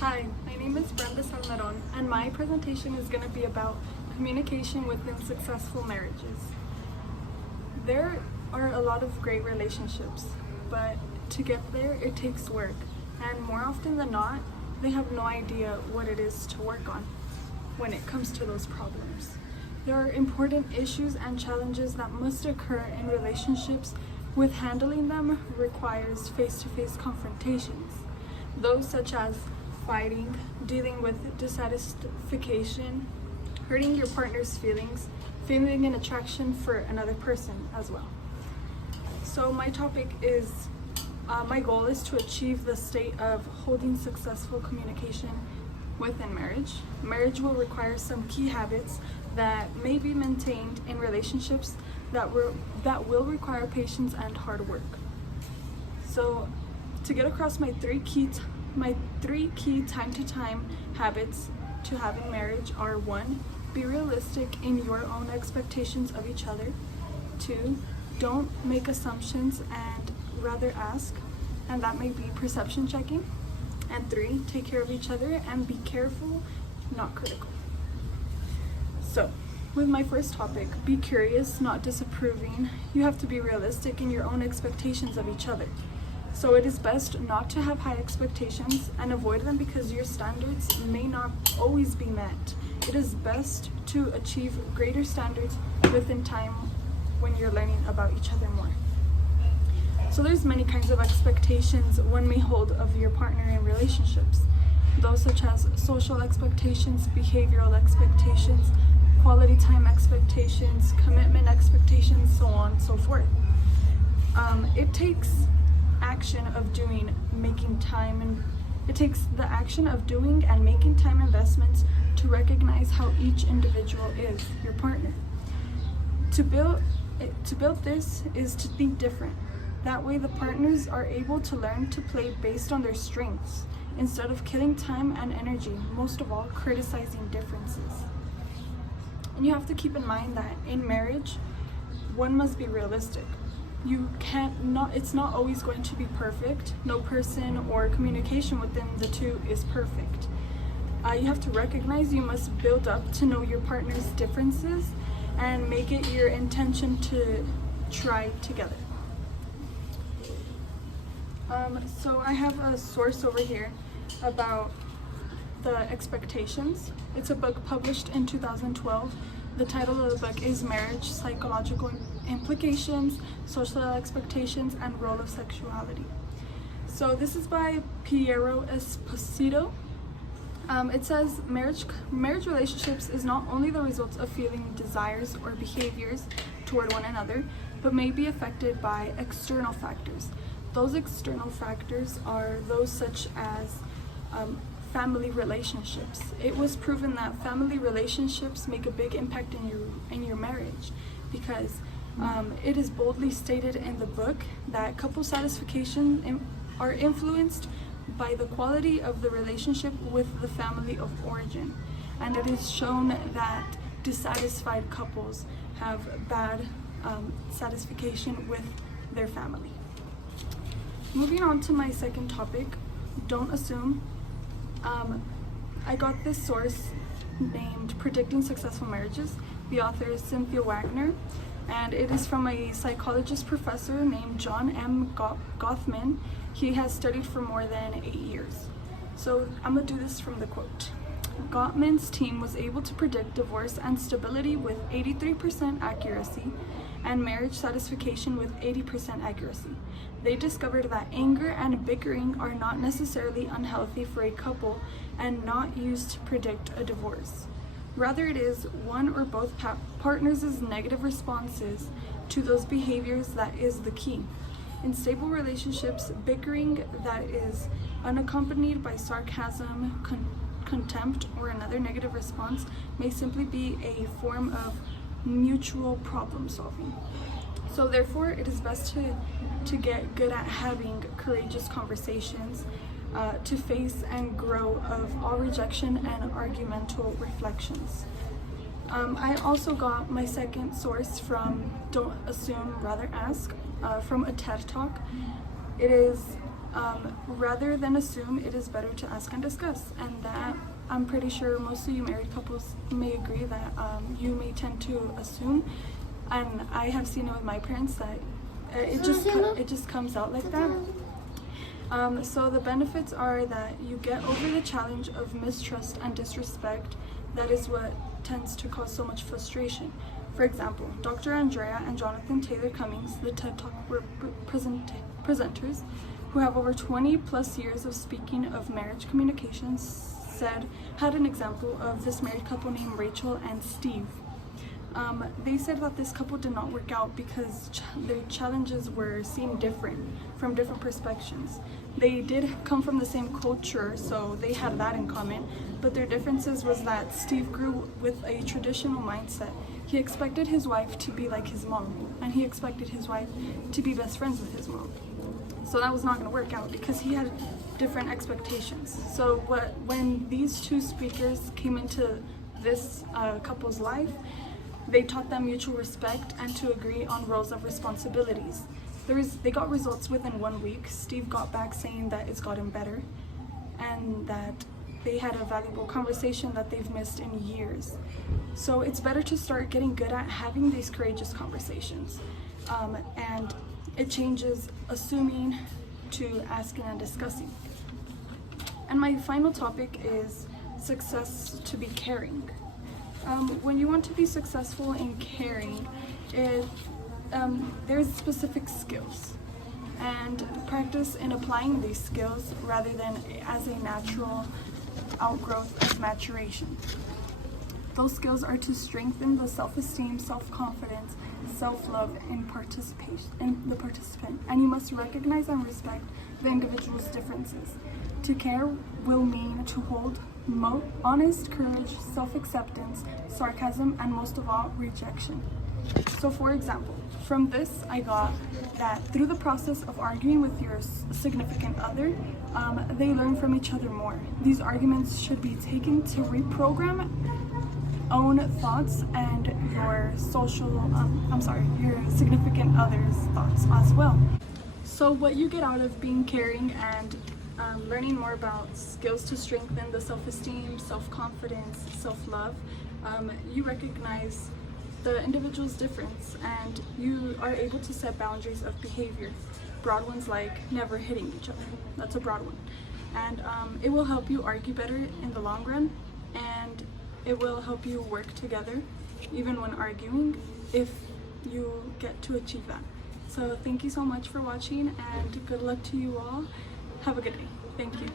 Hi, my name is Brenda Salmeron, and my presentation is going to be about communication within successful marriages. There are a lot of great relationships, but to get there, it takes work, and more often than not, they have no idea what it is to work on when it comes to those problems. There are important issues and challenges that must occur in relationships, with handling them requires face-to-face confrontations. Those such as fighting, dealing with dissatisfaction, hurting your partner's feelings, feeling an attraction for another person as well. So my topic is, my goal is to achieve the state of holding successful communication within marriage. Marriage will require some key habits that may be maintained in relationships that will require patience and hard work. So to get across my three key time-to-time habits to having marriage are: 1, be realistic in your own expectations of each other. 2, don't make assumptions and rather ask, and that may be perception checking. And 3, take care of each other and be careful, not critical. So, with my first topic, be curious, not disapproving. You have to be realistic in your own expectations of each other. So it is best not to have high expectations and avoid them because your standards may not always be met. It is best to achieve greater standards within time when you're learning about each other more. So there's many kinds of expectations one may hold of your partner in relationships. Those such as social expectations, behavioral expectations, quality time expectations, commitment expectations, so on and so forth. It takes action of doing, it takes the action of doing and making time investments to recognize how each individual is your partner. To build this is to think different. That way the partners are able to learn to play based on their strengths instead of killing time and energy, most of all criticizing differences. And you have to keep in mind that in marriage, one must be realistic. It's not always going to be perfect. No person or communication within the two is perfect. You have to recognize you must build up to know your partner's differences and make it your intention to try together. So I have a source over here about the expectations. It's a book published in 2012. The title of the book is Marriage, Psychological Implications, Social Expectations, and Role of Sexuality. So this is by Piero Esposito. It says marriage relationships is not only the result of feeling desires or behaviors toward one another, but may be affected by external factors. Those external factors are those such as family relationships. It was proven that family relationships make a big impact in your marriage because it is boldly stated in the book that couple satisfaction are influenced by the quality of the relationship with the family of origin, and it is shown that dissatisfied couples have bad satisfaction with their family. Moving on to my second topic, don't assume. I got this source named Predicting Successful Marriages. The author is Cynthia Wagner, and it is from a psychologist professor named John M. Gothman. He has studied for more than 8 years. So I'm gonna do this from the quote. Gottman's team was able to predict divorce and stability with 83% accuracy and marriage satisfaction with 80% accuracy. They discovered that anger and bickering are not necessarily unhealthy for a couple and not used to predict a divorce. Rather, it is one or both partners' negative responses to those behaviors that is the key. In stable relationships, bickering that is unaccompanied by sarcasm, contempt, or another negative response may simply be a form of mutual problem solving. So therefore, it is best to get good at having courageous conversations, to face and grow of all rejection and argumental reflections. I also got my second source from Don't Assume, Rather Ask, from a TED Talk. It is Rather than assume, it is better to ask and discuss. And that, I'm pretty sure most of you married couples may agree that you may tend to assume, and I have seen it with my parents that it just comes out like that. So the benefits are that you get over the challenge of mistrust and disrespect. That is what tends to cause so much frustration. For example, Dr. Andrea and Jonathan Taylor Cummings, the TED Talk presenters, who have over 20 plus years of speaking of marriage communications, had an example of this married couple named Rachel and Steve. They said that this couple did not work out because their challenges were seen different from different perspectives. They did come from the same culture, so they had that in common, but their differences was that Steve grew with a traditional mindset. He expected his wife to be like his mom, and he expected his wife to be best friends with his mom. So that was not going to work out because he had different expectations. So when these two speakers came into this couple's life, they taught them mutual respect and to agree on roles of responsibilities. They got results within 1 week. Steve got back saying that it's gotten better and that they had a valuable conversation that they've missed in years. So it's better to start getting good at having these courageous conversations. And it changes assuming to asking and discussing. And my final topic is success to be caring. When you want to be successful in caring, there's specific skills and practice in applying these skills rather than as a natural outgrowth of maturation. Those skills are to strengthen the self-esteem, self-confidence, self-love in the participant, and you must recognize and respect the individual's differences. To care will mean to hold honest courage, self-acceptance, sarcasm, and most of all, rejection. So for example, from this I got that through the process of arguing with your significant other, they learn from each other more. These arguments should be taken to reprogram own thoughts and your your significant other's thoughts as well. So what you get out of being caring and learning more about skills to strengthen the self-esteem, self-confidence, self-love, you recognize the individual's difference and you are able to set boundaries of behavior. Broad ones like never hitting each other, that's a broad one. And it will help you argue better in the long run, and it will help you work together even when arguing if you get to achieve that. So thank you so much for watching and good luck to you all. Have a good day. Thank you.